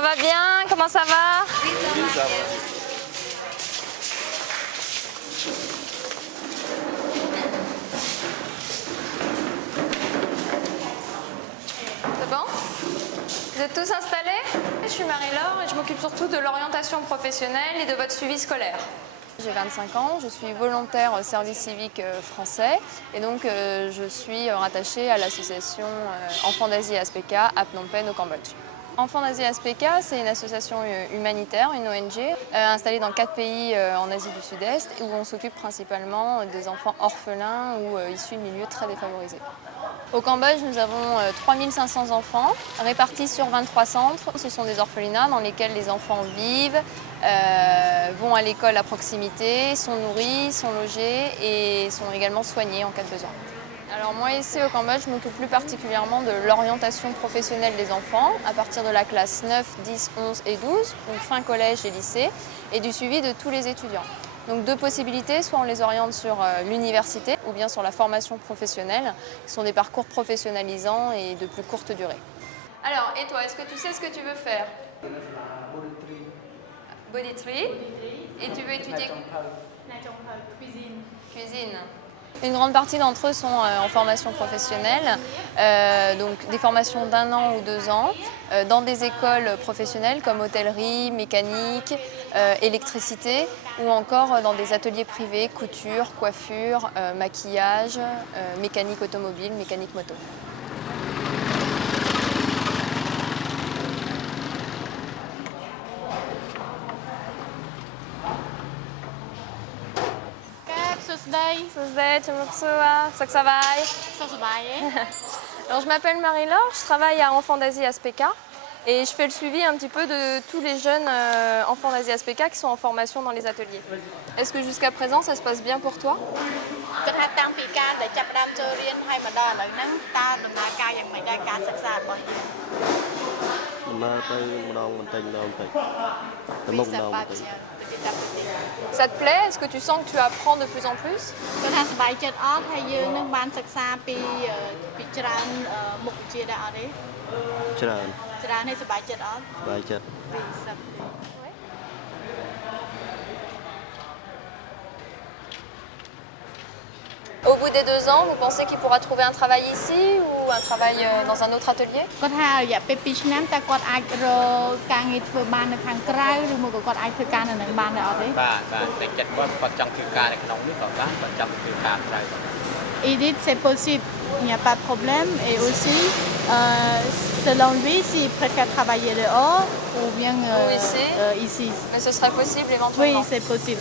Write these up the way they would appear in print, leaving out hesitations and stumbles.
Ça va bien? Comment ça va? Oui, ça va. C'est bon? Vous êtes tous installés? Je suis Marie-Laure et je m'occupe surtout de l'orientation professionnelle et de votre suivi scolaire. J'ai 25 ans, je suis volontaire au service civique français et donc je suis rattachée à l'association Enfants d'Asie ASPK à Phnom Penh au Cambodge. Enfants d'Asie ASPK, c'est une association humanitaire, une ONG, installée dans 4 pays en Asie du Sud-Est où on s'occupe principalement des enfants orphelins ou issus de milieux très défavorisés. Au Cambodge, nous avons 3500 enfants répartis sur 23 centres. Ce sont des orphelinats dans lesquels les enfants vivent, vont à l'école à proximité, sont nourris, sont logés et sont également soignés en cas de besoin. Alors moi ici au Cambodge, je m'occupe plus particulièrement de l'orientation professionnelle des enfants à partir de la classe 9, 10, 11 et 12, donc fin collège et lycée, et du suivi de tous les étudiants. Donc deux possibilités, soit on les oriente sur l'université ou bien sur la formation professionnelle, qui sont des parcours professionnalisants et de plus courte durée. Alors, et toi, est-ce que tu sais ce que tu veux faire? Body tree. Et tu veux étudier cuisine. Une grande partie d'entre eux sont en formation professionnelle, donc des formations d'1 an ou 2 ans, dans des écoles professionnelles comme hôtellerie, mécanique, électricité, ou encore dans des ateliers privés, couture, coiffure, maquillage, mécanique automobile, mécanique moto. Alors je m'appelle Marie-Laure, je travaille à Enfants d'Asie ASPK et je fais le suivi un petit peu de tous les jeunes enfants d'Asie ASPK qui sont en formation dans les ateliers. Est-ce que jusqu'à présent ça se passe bien pour toi? Ça te plaît? Est-ce que tu sens que tu apprends de plus en plus? Au bout des 2 ans, vous pensez qu'il pourra trouver un travail ici ou un travail dans un autre atelier? C'est possible, il n'y a pas de problème. Et aussi, selon lui, s'il préfère travailler dehors ou bien ici. Mais ce serait possible éventuellement? Oui, c'est possible.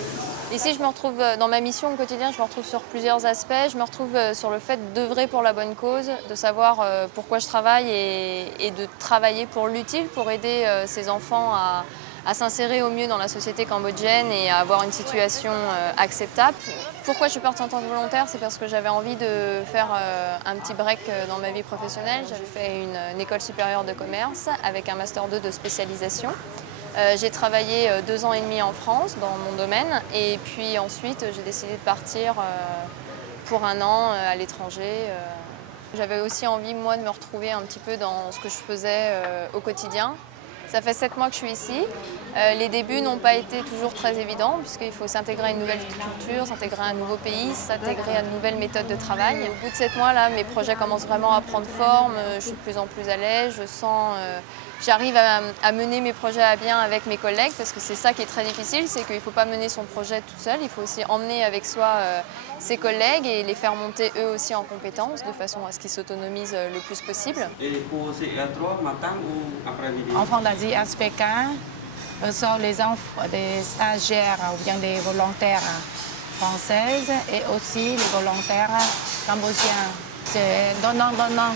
Ici, je me retrouve dans ma mission au quotidien, je me retrouve sur plusieurs aspects. Je me retrouve sur le fait d'œuvrer pour la bonne cause, de savoir pourquoi je travaille et de travailler pour l'utile, pour aider ces enfants à s'insérer au mieux dans la société cambodgienne et à avoir une situation acceptable. Pourquoi je suis partie en tant que volontaire? C'est parce que j'avais envie de faire un petit break dans ma vie professionnelle. J'avais fait une école supérieure de commerce avec un master 2 de spécialisation. J'ai travaillé 2 ans et demi en France dans mon domaine et puis ensuite j'ai décidé de partir pour 1 an à l'étranger. J'avais aussi envie moi de me retrouver un petit peu dans ce que je faisais au quotidien. Ça fait 7 mois que je suis ici. Les débuts n'ont pas été toujours très évidents puisqu'il faut s'intégrer à une nouvelle culture, s'intégrer à un nouveau pays, s'intégrer à de nouvelles méthodes de travail. Au bout de 7 mois, là, mes projets commencent vraiment à prendre forme. Je suis de plus en plus à l'aise. J'arrive à mener mes projets à bien avec mes collègues parce que c'est ça qui est très difficile, c'est qu'il ne faut pas mener son projet toute seule. Il faut aussi emmener avec soi ses collègues et les faire monter eux aussi en compétences de façon à ce qu'ils s'autonomisent le plus possible. Enfants d'Asie ASPK sont les enfants des stagiaires ou bien des volontaires françaises et aussi les volontaires cambodgiens. C'est donnant-donnant.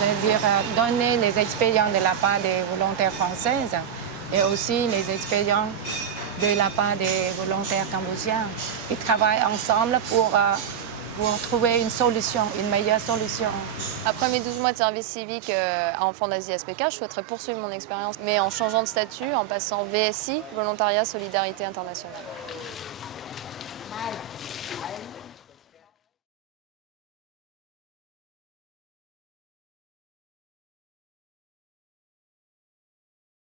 C'est-à-dire donner les expériences de la part des volontaires françaises et aussi les expériences de la part des volontaires cambodgiens. Ils travaillent ensemble pour trouver une solution, une meilleure solution. Après mes 12 mois de service civique à Enfants d'Asie ASPK, je souhaiterais poursuivre mon expérience, mais en changeant de statut, en passant VSI, Volontariat Solidarité Internationale.